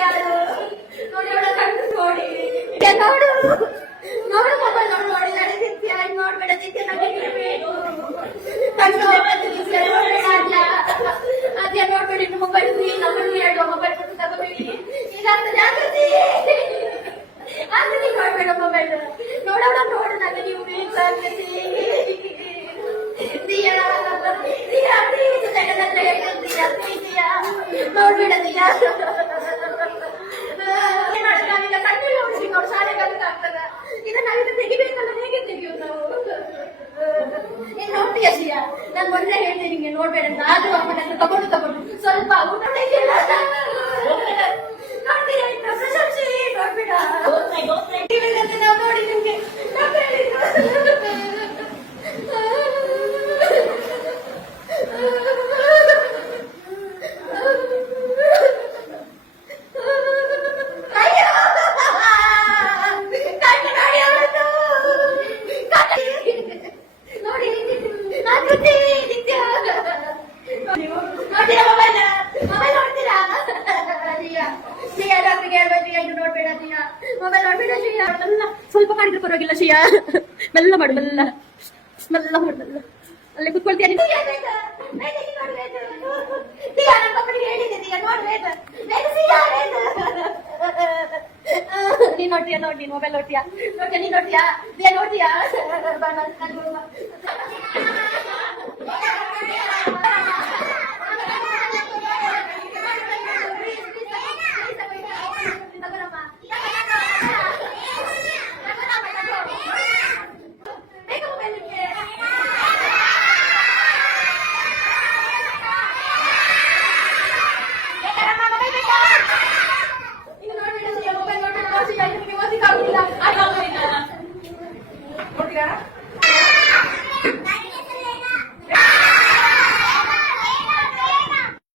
ಯಾರು ನೋಡಿ ಅವಳ ಕಣ್ಣು ನೋಡಿ ನೋಡು ನೋಡು ಮೊಬೈಲ್ ನೋಡಿ ನೋಡಿ ನಡೆದಿತ್ಯ ನೋಡ್ಬೇಡ ನಿತ್ಯ ನಡೀಬೇಕು ಕಣ್ಣು ಅದ್ಯ ನೋಡ್ಬೇಡಿ ಮೊಬೈಲ್ ನಮ್ಮನ್ನು ಎರಡು ಮೊಬೈಲ್ ಕೊಟ್ಟು ತಗೋಬೇಡಿ ಇದಾಗ್ತ ಜಾಗೃತಿ ಆಕೃತಿ ನೋಡ್ಬೇಡ ಮೊಬೈಲ್ ನೋಡೋಣ ನೋಡು ನನಗೆ ನೀವು ಬೇಕಾಗ್ತದೆ ನೋಡ್ಬೇಡ ದಿಯಾ ನಾವೀಗ ಕಣ್ಣಲ್ಲಿ ನೋಡಿಸಿ ನೋಡು ಶಾಲೆ ಕಲಿತ ಆಗ್ತದ ಇದನ್ನ ನಾವಿದು ತೆಗಿಬೇಕಲ್ಲ ಹೇಗೆ ತೆಗಿಯೋದು ನಾವು ನೀನ್ ನೋಡ್ತೀಯ ಶ್ರೀಯ ನಾನು ಮೊನ್ನೆ ಹೇಳ್ತೇನೆ ನಿಂಗೆ ನೋಡ್ಬೇಡ ಅಂತ ಆದ್ರೂ ಅಮ್ಮನ ತಗೊಂಡು ಸ್ವಲ್ಪ ಊಟ ತೆಗಿಯಲ್ಲ ನೋಡ್ತೀಯ ಆಯ್ತಾ ಪ್ರಶಂಸೆ ನೋಡ್ಬೇಡ ನಾವು ನೋಡಿ ನಿಮ್ಗೆ ಸ್ವಲ್ಪ ಮಾಡಿದ್ರೆ ಪರವಾಗಿಲ್ಲ ಶ್ರೀಯಾ ಮೆಲ್ಲ ಮಾಡು ಮೆಲ್ಲ ಮೆಲ್ಲ ಮಾಡು ಮೆಲ್ಲ ಅಲ್ಲೇ ಕುತ್ಕೊಳ್ತೀಯ ನೀನು ನೋಡ್ತೀಯ ನೋಡಿ ಮೊಬೈಲ್ ನೋಡ್ತೀಯಾ ನೀನ್ ನೋಡ್ತೀಯಾ ನೋಡ್ತೀಯಾ ನೋಡ್ತೀರಾ